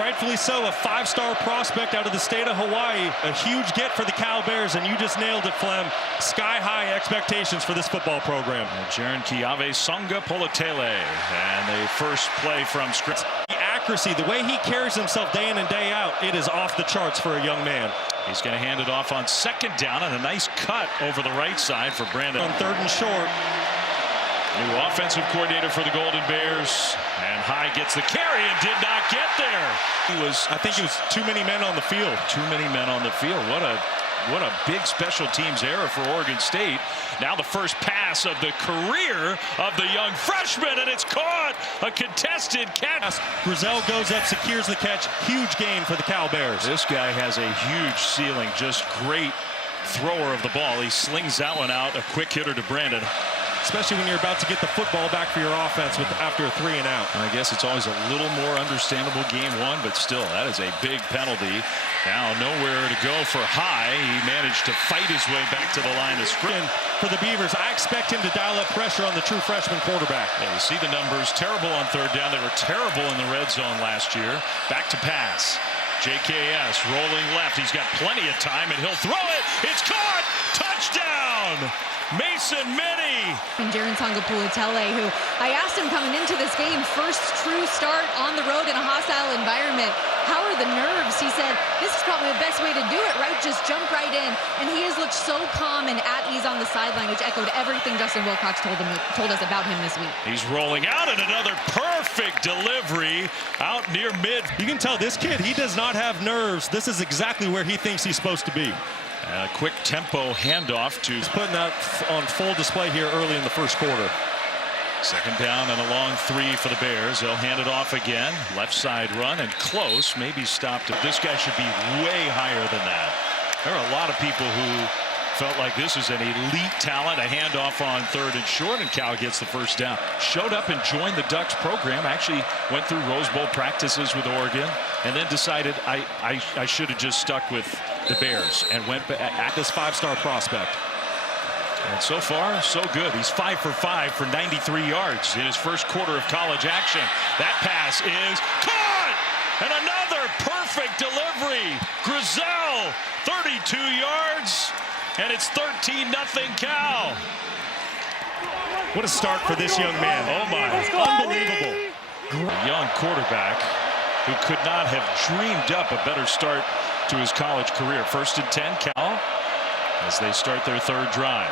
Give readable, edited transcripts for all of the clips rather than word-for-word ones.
Rightfully so, a five-star prospect out of the state of Hawaii. A huge get for the Cal Bears, and you just nailed it, Flem. Sky-high expectations for this football program. Jaron-Keawe Sagapolutele, and the first play from script. The accuracy, the way he carries himself day in and day out, it is off the charts for a young man. He's going to hand it off on second down, and a nice cut over the right side for Brandon. On third and short. New offensive coordinator for the Golden Bears, and High gets the carry and did not get there. I think it was too many men on the field. Too many men on the field. What a big special teams error for Oregon State. Now the first pass of the career of the young freshman, and it's caught. A contested catch. Grizzel goes up, secures the catch. Huge gain for the Cal Bears. This guy has a huge ceiling. Just great thrower of the ball. He slings that one out. A quick hitter to Brandon. Especially when you're about to get the football back for your offense after a 3 and out. And I guess it's always a little more understandable game one, but still, that is a big penalty. Now nowhere to go for High. He managed to fight his way back to the line of scrimmage. For the Beavers, I expect him to dial up pressure on the true freshman quarterback. Yeah, you see the numbers. Terrible on third down. They were terrible in the red zone last year. Back to pass. JKS rolling left. He's got plenty of time, and he'll throw it. It's caught. Touchdown. Mason Minnie. And Jaron Sagapolutele, who I asked him coming into this game, first true start on the road in a hostile environment. How are the nerves? He said, this is probably the best way to do it, right? Just jump right in. And he has looked so calm and at ease on the sideline, which echoed everything Justin Wilcox told us about him this week. He's rolling out, and another perfect delivery out near mid. You can tell this kid, he does not have nerves. This is exactly where he thinks he's supposed to be. A quick tempo handoff to. He's putting that on full display here early in the first quarter. Second down and a long 3 for the Bears. They'll hand it off again. Left side run and close. Maybe stopped. This guy should be way higher than that. There are a lot of people who felt like this is an elite talent. A handoff on third and short, and Cal gets the first down. Showed up and joined the Ducks program. Actually went through Rose Bowl practices with Oregon, and then decided I should have just stuck with the Bears and went at this five-star prospect. And so far, so good. He's 5 for 5 for 93 yards in his first quarter of college action. That pass is caught! And another perfect delivery. Grizzel, 32 yards, and it's 13-0 Cal. What a start for this young man. Oh my, unbelievable. A young quarterback who could not have dreamed up a better start to his college career. 1st and 10 Cal as they start their third drive.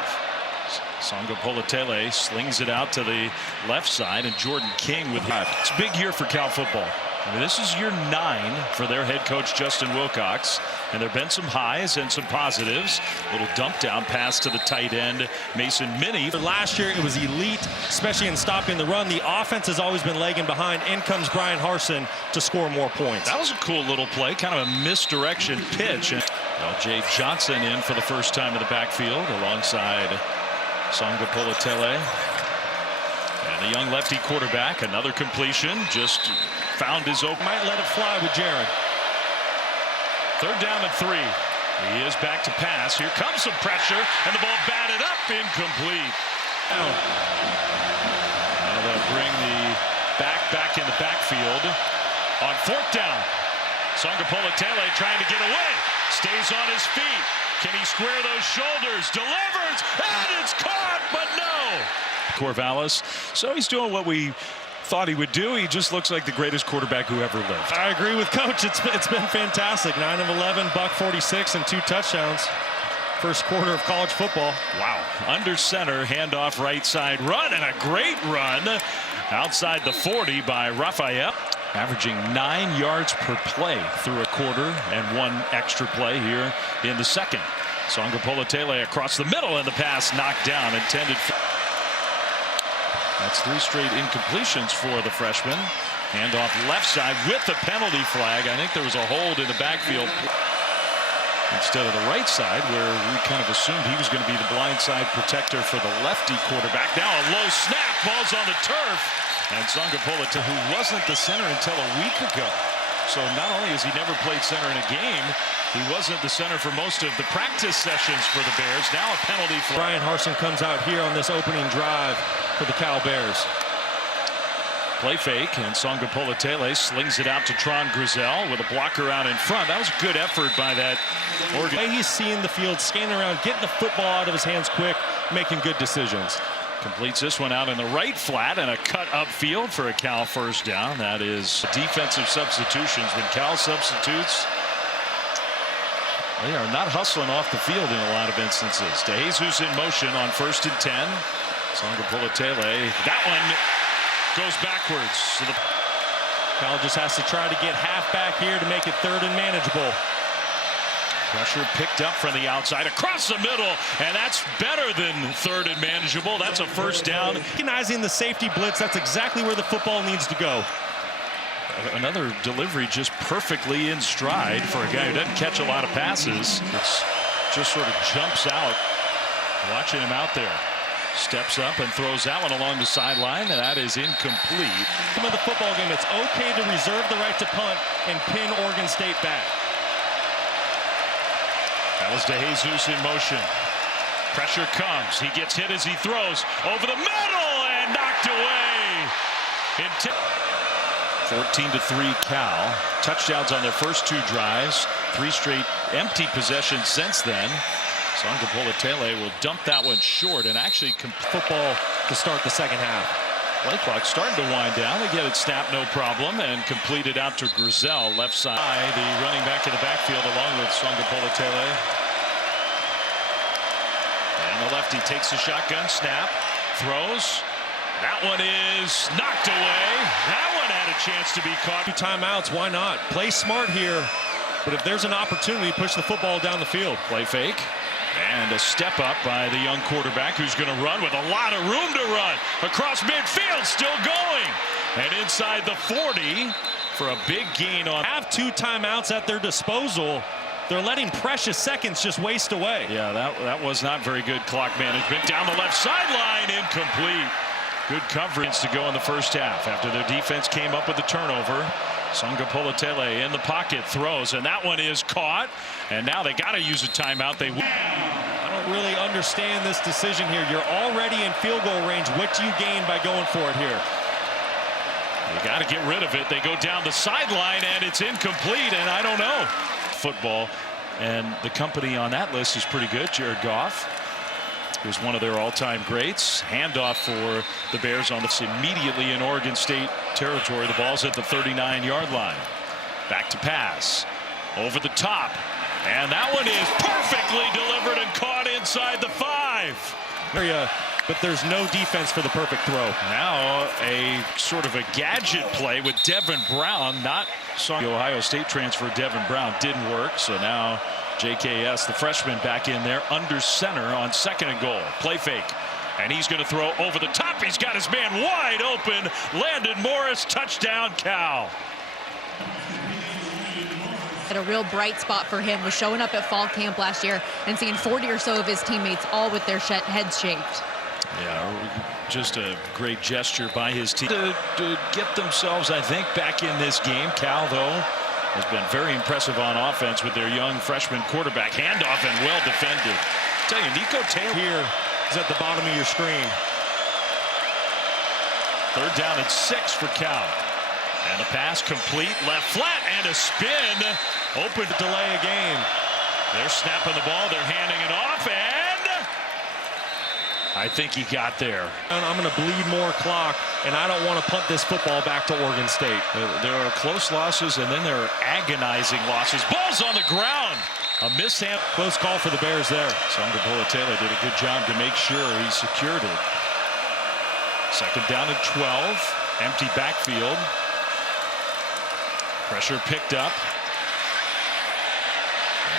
Sagapolutele slings it out to the left side, and Jordan King with him. It's a big year for Cal football. I mean, this is year 9 for their head coach Justin Wilcox, and there have been some highs and some positives. Little dump down pass to the tight end Mason Minnie. Last year it was elite, especially in stopping the run. The offense has always been lagging behind. In comes Brian Harsin to score more points. That was a cool little play, kind of a misdirection pitch. And Jay Johnson in for the first time in the backfield alongside Sagapolutele. And the young lefty quarterback, another completion, just found his open. Might let it fly with Jaron. Third down and 3. He is back to pass. Here comes some pressure, and the ball batted up, incomplete. Now they'll bring the back in the backfield on 4th down. Sagapolutele trying to get away. Stays on his feet. Can he square those shoulders? Delivers, and it's caught, but no. Corvallis. So he's doing what we thought he would do. He just looks like the greatest quarterback who ever lived. I agree with Coach. It's been fantastic. 9 of 11, $146, and 2 touchdowns. First quarter of college football. Wow. Under center, handoff right side run, and a great run outside the 40 by Raphael. Averaging 9 yards per play through a quarter, and 1 extra play here in the second. Sagapolutele across the middle, and the pass knocked down, intended for. That's 3 straight incompletions for the freshman. Handoff left side with the penalty flag. I think there was a hold in the backfield instead of the right side, where we kind of assumed he was going to be the blind side protector for the lefty quarterback. Now a low snap, ball's on the turf, and Sagapolutele, who wasn't the center until a week ago. So not only has he never played center in a game, he wasn't the center for most of the practice sessions for the Bears. Now a penalty flag. Brian Harsin comes out here on this opening drive for the Cal Bears. Play fake, and Sagapolutele slings it out to Trond Grizzel with a blocker out in front. That was a good effort by that Oregon. The way he's seeing the field, scanning around, getting the football out of his hands quick, making good decisions. Completes this one out in the right flat and a cut upfield for a Cal first down. That is defensive substitutions. When Cal substitutes, they are not hustling off the field in a lot of instances. DeJesus in motion on 1st and 10. Sagapolutele, that one goes backwards. So Cal just has to try to get half back here to make it 3rd and manageable. Pressure picked up from the outside across the middle, and that's better than 3rd and manageable. That's a first down. Recognizing the safety blitz, that's exactly where the football needs to go. Another delivery just perfectly in stride for a guy who doesn't catch a lot of passes. It's just sort of jumps out. Watching him out there. Steps up and throws that one along the sideline, and that is incomplete. Of the football game, it's okay to reserve the right to punt and pin Oregon State back. That was DeJesus in motion. Pressure comes. He gets hit as he throws over the middle and knocked away. 14-3 Cal. Touchdowns on their first 2 drives. 3 straight empty possessions since then. Sagapolutele will dump that one short and actually football to start the second half. Play clock starting to wind down. They get it snapped no problem and completed out to Grizzel left side. The running back in the backfield along with Sagapolutele. And the lefty takes the shotgun snap, throws. That one is knocked away. That one had a chance to be caught. 2 timeouts, why not? Play smart here. But if there's an opportunity, push the football down the field. Play fake. And a step up by the young quarterback who's going to run with a lot of room to run. Across midfield, still going. And inside the 40 for a big gain on. Have 2 timeouts at their disposal. They're letting precious seconds just waste away. Yeah, that was not very good clock management. Down the left sideline, incomplete. Good coverage to go in the first half after their defense came up with the turnover. Sagapolutele in the pocket, throws, and that one is caught. And now they got to use a timeout. I don't really understand this decision here. You're already in field goal range. What do you gain by going for it here? You got to get rid of it. They go down the sideline, and it's incomplete, and I don't know. Football, and the company on that list is pretty good. Jared Goff, who's one of their all-time greats. Handoff for the Bears on this immediately in Oregon State territory. The ball's at the 39-yard line. Back to pass. Over the top. And that one is perfectly delivered and caught inside the 5. But there's no defense for the perfect throw. Now a sort of a gadget play with Devin Brown. Not the Ohio State transfer Devin Brown didn't work. So now JKS, the freshman, back in there under center on 2nd and goal. Play fake. And he's going to throw over the top. He's got his man wide open. Landon Morris, touchdown Cal. At a real bright spot for him was showing up at fall camp last year and seeing 40 or so of his teammates all with their heads shaved. Yeah, just a great gesture by his team to get themselves, I think, back in this game. Cal, though, has been very impressive on offense with their young freshman quarterback. Handoff and well defended. I tell you, Nico Taylor here is at the bottom of your screen. 3rd down and 6 for Cal. And a pass complete, left flat, and a spin. Open to delay a game. They're snapping the ball. They're handing it off, and I think he got there. And I'm going to bleed more clock, and I don't want to punt this football back to Oregon State. There are close losses, and then there are agonizing losses. Ball's on the ground. A mishand. Close call for the Bears there. Sagapolutele did a good job to make sure he secured it. 2nd down and 12. Empty backfield. Pressure picked up.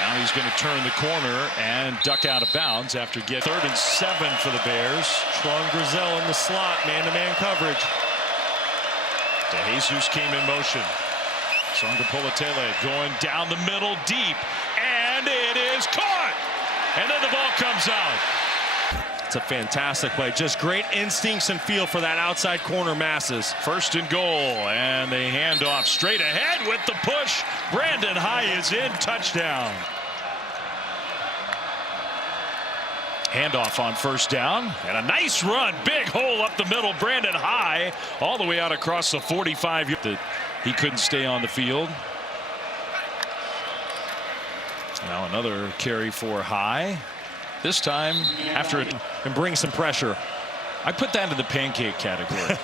Now he's going to turn the corner and duck out of bounds after get 3rd and 7 for the Bears. Trond Grizzel in the slot, man-to-man coverage. DeJesus came in motion. Sagapolutele going down the middle deep, and it is caught. And then the ball comes out. It's a fantastic play. Just great instincts and feel for that outside corner masses. 1st and goal, and they hand off straight ahead with the push. Brandon High is in, touchdown. Handoff on first down, and a nice run. Big hole up the middle. Brandon High all the way out across the 45. He couldn't stay on the field. Now another carry for High. This time after it, and bring some pressure. I put that in the pancake category.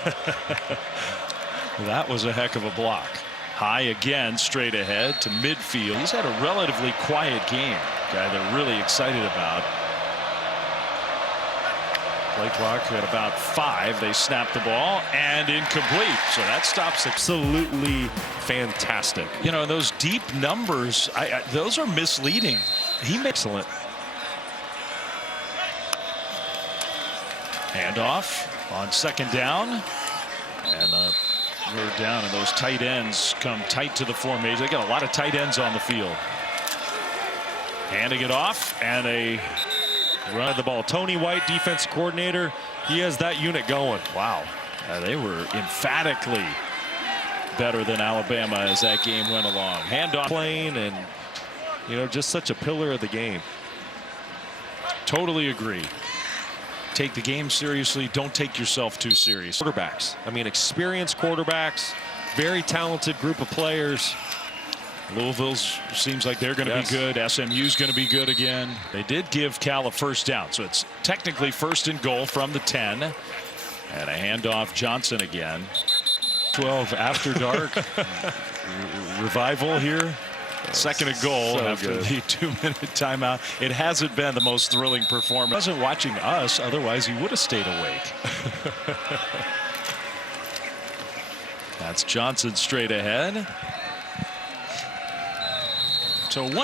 That was a heck of a block. High again, straight ahead to midfield. He's had a relatively quiet game. Guy they're really excited about. Play clock at about 5. They snap the ball and incomplete. So that stops. Absolutely fantastic. You know, those deep numbers, those are misleading. He makes excellent. Handoff on second down. And we're down, and those tight ends come tight to the formation. They got a lot of tight ends on the field. Handing it off, and a run of the ball. Tony White, defense coordinator, he has that unit going. Wow. They were emphatically better than Alabama as that game went along. Handoff. Playing, and you know, just such a pillar of the game. Totally agree. Take the game seriously. Don't take yourself too serious. Quarterbacks. I mean, experienced quarterbacks, very talented group of players. Louisville's seems like they're going to be good. SMU's going to be good again. They did give Cal a first down, so it's technically first and goal from the 10. And a handoff. Johnson again. 12 after dark. Revival here. Second and goal after the 2-minute timeout. It hasn't been the most thrilling performance. He wasn't watching us, otherwise he would have stayed awake. That's Johnson straight ahead. So one